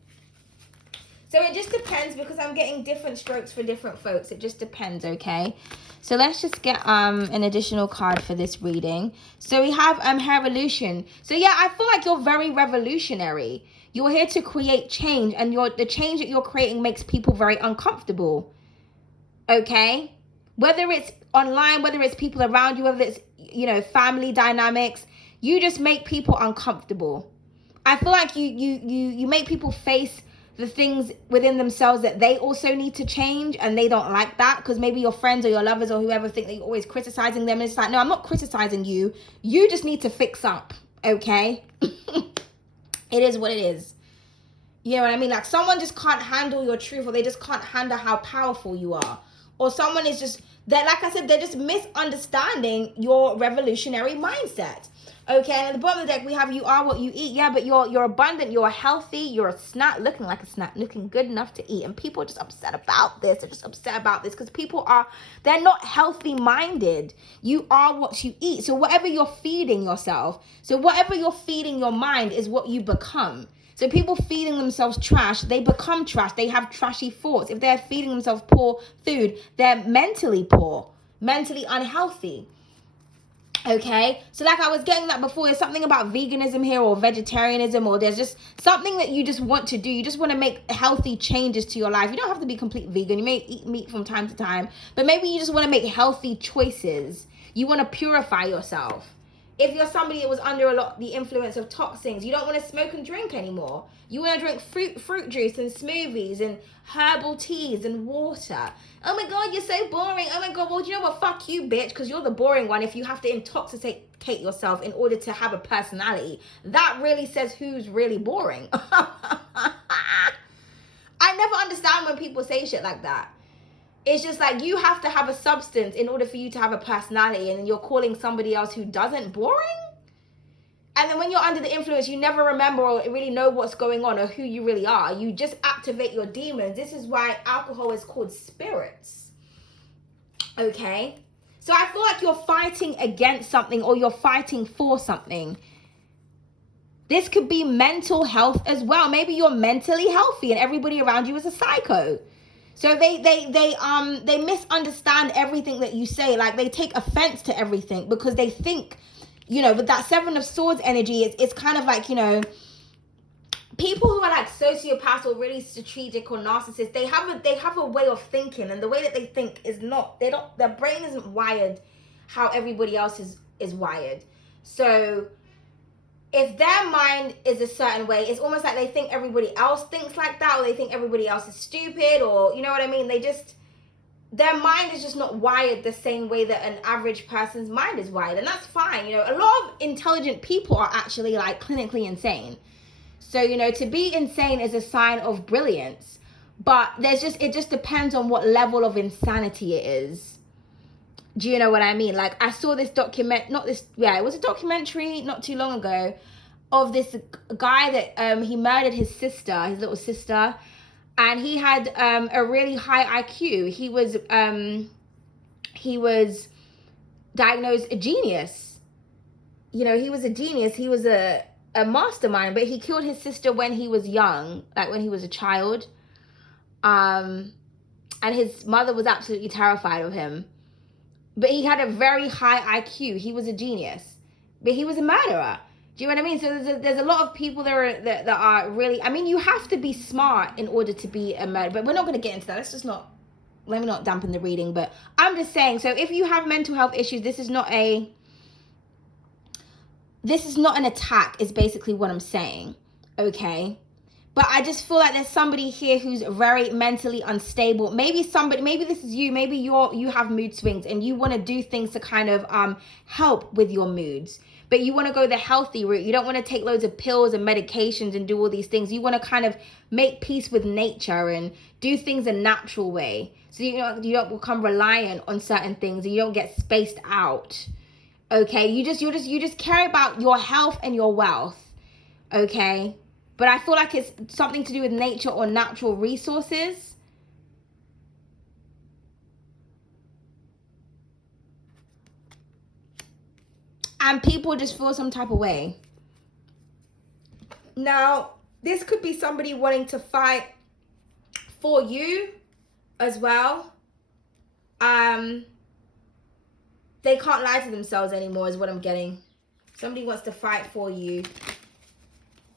So it just depends, because I'm getting different strokes for different folks. It just depends, okay? So let's just get an additional card for this reading. So we have Revolution. So yeah, I feel like you're very revolutionary. You're here to create change, and the change that you're creating makes people very uncomfortable. Okay? Whether it's online, whether it's people around you, whether it's, you know, family dynamics, you just make people uncomfortable. I feel like you make people face the things within themselves that they also need to change, and they don't like that, because maybe your friends or your lovers or whoever think that you're always criticizing them. And it's like, no, I'm not criticizing you. You just need to fix up, okay? It is what it is. You know what I mean? Like, someone just can't handle your truth, or they just can't handle how powerful you are. Or someone is just, like I said, they're just misunderstanding your revolutionary mindset. Okay, and at the bottom of the deck, we have you are what you eat. Yeah, but you're abundant, you're healthy, you're a snack, looking like a snack, looking good enough to eat. And people are just upset about this. They're just upset about this because they're not healthy minded. You are what you eat. So whatever you're feeding yourself, so whatever you're feeding your mind is what you become. So people feeding themselves trash, they become trash. They have trashy thoughts. If they're feeding themselves poor food, they're mentally poor, mentally unhealthy. Okay, so like I was getting that before, there's something about veganism here, or vegetarianism, or there's just something that you just want to do. You just want to make healthy changes to your life. You don't have to be complete vegan. You may eat meat from time to time, but maybe you just want to make healthy choices. You want to purify yourself. If you're somebody that was under the influence of toxins, you don't want to smoke and drink anymore. You want to drink fruit juice and smoothies and herbal teas and water. Oh my God, you're so boring. Oh my God, well, do you know what? Fuck you, bitch, because you're the boring one if you have to intoxicate yourself in order to have a personality. That really says who's really boring. I never understand when people say shit like that. It's just like, you have to have a substance in order for you to have a personality, and you're calling somebody else who doesn't boring? And then when you're under the influence, you never remember or really know what's going on or who you really are. You just activate your demons. This is why alcohol is called spirits. Okay? So I feel like you're fighting against something, or you're fighting for something. This could be mental health as well. Maybe you're mentally healthy and everybody around you is a psycho. So they misunderstand everything that you say. Like, they take offense to everything because they think, you know, with that Seven of Swords energy, it's kind of like, you know, people who are like sociopaths or really strategic or narcissists, they have a way of thinking, and the way that they think is not, their brain isn't wired how everybody else is wired. So if their mind is a certain way, it's almost like they think everybody else thinks like that, or they think everybody else is stupid, or, you know what I mean? Their mind is just not wired the same way that an average person's mind is wired. And that's fine. You know, a lot of intelligent people are actually like clinically insane. So, you know, to be insane is a sign of brilliance. But it just depends on what level of insanity it is. Do you know what I mean? Like, I saw this it was a documentary not too long ago of this guy that he murdered his little sister, and he had a really high IQ. He was diagnosed a genius. You know, he was a genius. He was a mastermind, but he killed his sister when he was young, like when he was a child. And his mother was absolutely terrified of him. But he had a very high IQ. He was a genius. But he was a murderer. Do you know what I mean? So there's a lot of people that are really... I mean, you have to be smart in order to be a murderer. But we're not going to get into that. Let me not dampen the reading. But I'm just saying, so if you have mental health issues, this is not an attack, is basically what I'm saying. Okay? But I just feel like there's somebody here who's very mentally unstable. Maybe this is you. Maybe you have mood swings and you want to do things to kind of help with your moods. but you want to go the healthy route. You don't want to take loads of pills and medications and do all these things. You want to kind of make peace with nature and do things a natural way. So you don't become reliant on certain things and you don't get spaced out. Okay, you just care about your health and your wealth. Okay, but I feel like it's something to do with nature or natural resources. And people just feel some type of way. Now, this could be somebody wanting to fight for you as well. They can't lie to themselves anymore is what I'm getting. Somebody wants to fight for you.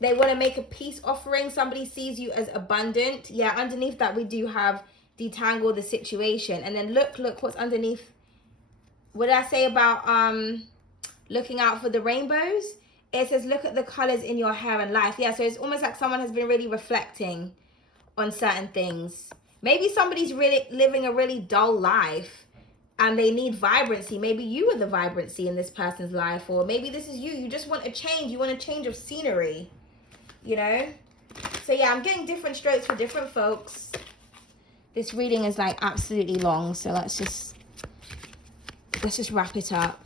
They want to make a peace offering. Somebody sees you as abundant. Yeah, underneath that we do have detangle the situation. And then look what's underneath. What did I say about looking out for the rainbows? It says look at the colors in your hair and life. Yeah, so it's almost like someone has been really reflecting on certain things. Maybe somebody's really living a really dull life and they need vibrancy. Maybe you are the vibrancy in this person's life, or maybe this is you. You just want a change. You want a change of scenery, you know? So yeah, I'm getting different strokes for different folks. This reading is like absolutely long, so let's just wrap it up.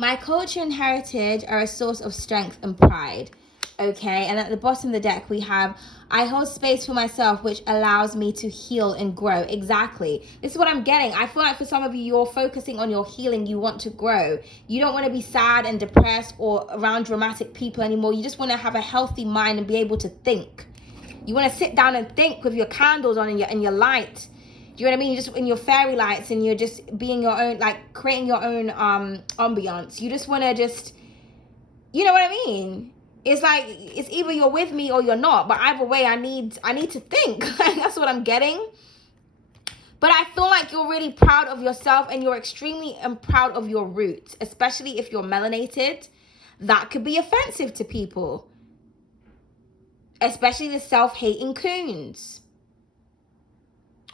My culture and heritage are a source of strength and pride. Okay, and at the bottom of the deck we have, I hold space for myself, which allows me to heal and grow. Exactly. This is what I'm getting. I feel like for some of you, you're focusing on your healing. You want to grow. You don't want to be sad and depressed or around dramatic people anymore. You just want to have a healthy mind and be able to think. You want to sit down and think with your candles on and your light. Do you know what I mean? You're just in your fairy lights and you're just being your own, like creating your own ambiance. You just want to just, you know what I mean? It's like, it's either you're with me or you're not. But either way, I need to think. That's what I'm getting. But I feel like you're really proud of yourself and you're extremely proud of your roots. Especially if you're melanated. That could be offensive to people. Especially the self-hating coons.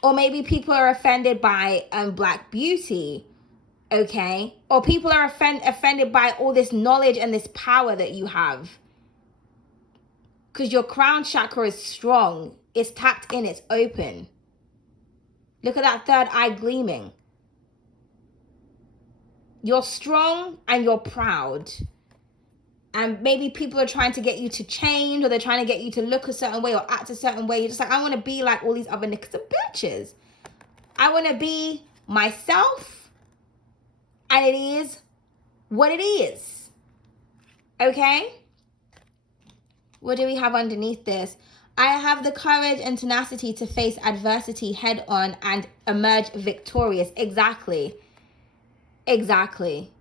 Or maybe people are offended by black beauty. Okay? Or people are offended by all this knowledge and this power that you have. Because your crown chakra is strong. It's tapped in. It's open. Look at that third eye gleaming. You're strong and you're proud. And maybe people are trying to get you to change, or they're trying to get you to look a certain way or act a certain way. You're just like, I want to be like all these other niggas and bitches. I want to be myself. And it is what it is. Okay? What do we have underneath this? I have the courage and tenacity to face adversity head on and emerge victorious. Exactly. Exactly.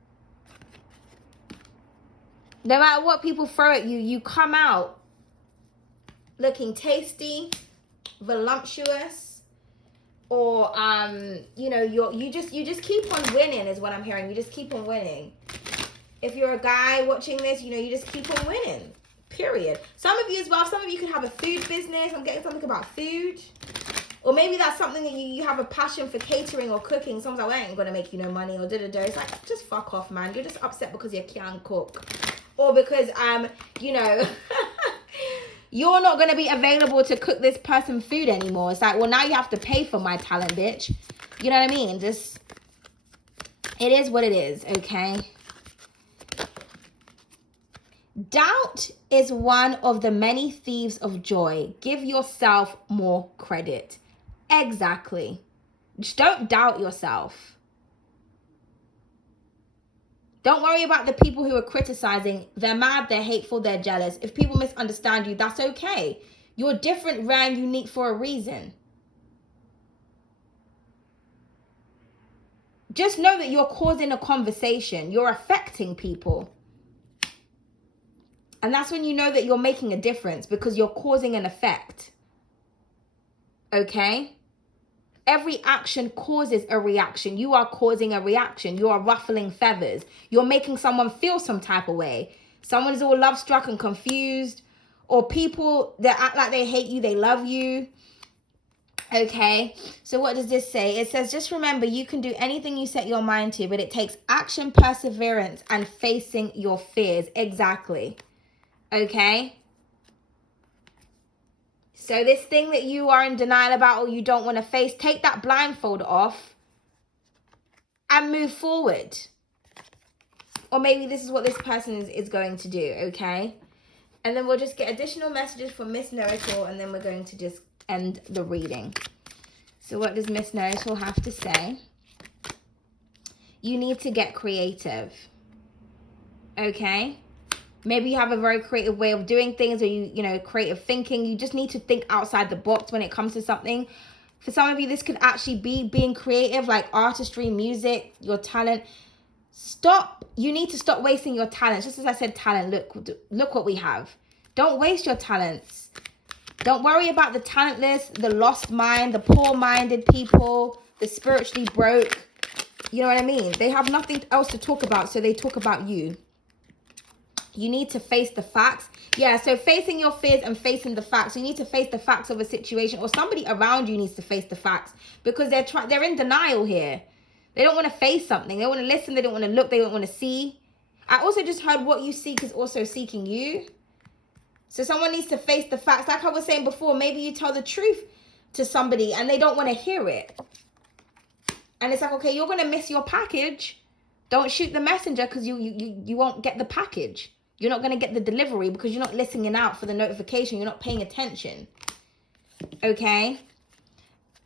No matter what people throw at you, you come out looking tasty, voluptuous, or you know, you just keep on winning is what I'm hearing. You just keep on winning. If you're a guy watching this, you know, you just keep on winning. Period. Some of you as well, some of you could have a food business. I'm getting something about food. Or maybe that's something that you have a passion for catering or cooking. Someone's like, well, I ain't going to make you no money or da-da-da. It's like, just fuck off, man. You're just upset because you can't cook. Or because, you know, you're not going to be available to cook this person food anymore. It's like, well, now you have to pay for my talent, bitch. You know what I mean? Just, it is what it is, okay? Doubt is one of the many thieves of joy. Give yourself more credit. Exactly. Just don't doubt yourself. Don't worry about the people who are criticizing. They're mad, they're hateful, they're jealous. If people misunderstand you, that's okay. You're different, rare, and unique for a reason. Just know that you're causing a conversation. You're affecting people. And that's when you know that you're making a difference, because you're causing an effect. Okay? Every action causes a reaction. You are causing a reaction. You are ruffling feathers. You're making someone feel some type of way. Someone is all love-struck and confused. Or people that act like they hate you, they love you. Okay, so what does this say? It says, just remember, you can do anything you set your mind to, but it takes action, perseverance, and facing your fears. Exactly. Okay? So this thing that you are in denial about or you don't want to face, take that blindfold off and move forward. Or maybe this is what this person is going to do, okay? And then we'll just get additional messages from Miss Know-It-All, and then we're going to just end the reading. So what does Miss Know-It-All have to say? You need to get creative, okay? Maybe you have a very creative way of doing things, or you know, creative thinking. You just need to think outside the box when it comes to something. For some of you, this could actually be being creative, like artistry, music, your talent. You need to stop wasting your talents. Just as I said, talent, look what we have. Don't waste your talents. Don't worry about the talentless, the lost mind, the poor-minded people, the spiritually broke. You know what I mean? They have nothing else to talk about, so they talk about you. You need to face the facts. Yeah, so facing your fears and facing the facts. You need to face the facts of a situation, or somebody around you needs to face the facts, because they're in denial here. They don't want to face something. They don't want to listen. They don't want to look. They don't want to see. I also just heard what you seek is also seeking you. So someone needs to face the facts. Like I was saying before, maybe you tell the truth to somebody and they don't want to hear it. And it's like, okay, you're going to miss your package. Don't shoot the messenger, because you won't get the package. You're not going to get the delivery because you're not listening out for the notification. You're not paying attention. Okay?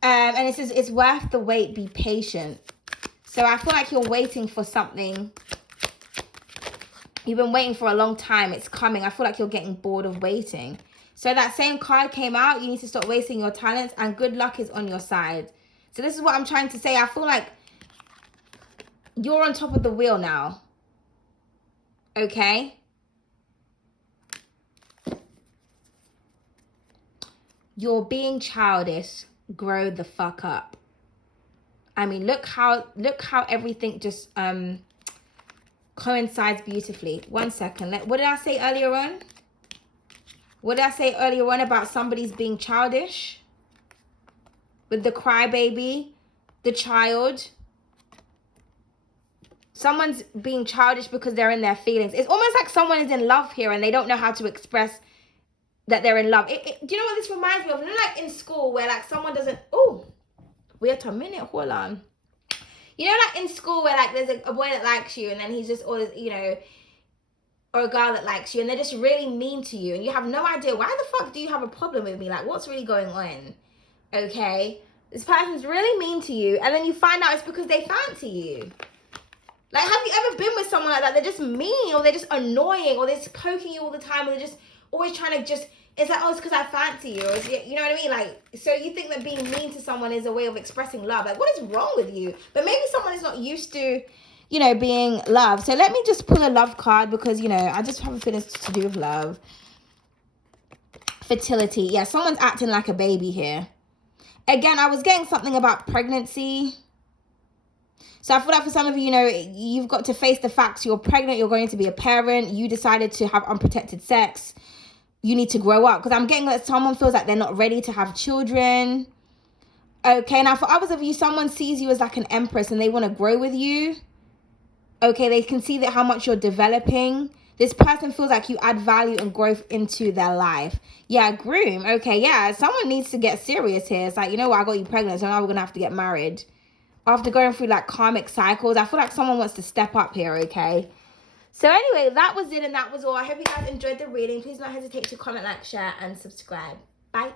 And it says, it's worth the wait. Be patient. So I feel like you're waiting for something. You've been waiting for a long time. It's coming. I feel like you're getting bored of waiting. So that same card came out. You need to stop wasting your talents, and good luck is on your side. So this is what I'm trying to say. I feel like you're on top of the wheel now. Okay? You're being childish. Grow the fuck up. I mean, look how everything just coincides beautifully. 1 second. What did I say earlier on? What did I say earlier on about somebody's being childish? With the crybaby, the child. Someone's being childish because they're in their feelings. It's almost like someone is in love here and they don't know how to express that they're in love. Do you know what this reminds me of? You know, like in school where like someone doesn't... Oh, wait a minute. Hold on. You know, like in school where like there's a boy that likes you and then he's just always, you know, or a girl that likes you and they're just really mean to you and you have no idea, why the fuck do you have a problem with me? Like, what's really going on? Okay? This person's really mean to you and then you find out it's because they fancy you. Like, have you ever been with someone like that? They're just mean, or they're just annoying, or they're just poking you all the time, or they're just always trying to just... It's like, oh, it's because I fancy you, or you know what I mean? Like, so you think that being mean to someone is a way of expressing love. Like, what is wrong with you? But maybe someone is not used to, you know, being loved. So let me just pull a love card, because, you know, I just have a feeling it's to do with love. Fertility. Yeah, someone's acting like a baby here. Again, I was getting something about pregnancy. So I feel like for some of you, you know, you've got to face the facts. You're pregnant. You're going to be a parent. You decided to have unprotected sex. You need to grow up. Because I'm getting that someone feels like they're not ready to have children. Okay, now for others of you, someone sees you as like an empress and they want to grow with you. Okay, they can see that how much you're developing. This person feels like you add value and growth into their life. Yeah, groom. Okay, yeah, someone needs to get serious here. It's like, you know what, I got you pregnant, so now we're going to have to get married. After going through like karmic cycles, I feel like someone wants to step up here, okay? So anyway, that was it and that was all. I hope you guys enjoyed the reading. Please don't hesitate to comment, like, share, and subscribe. Bye.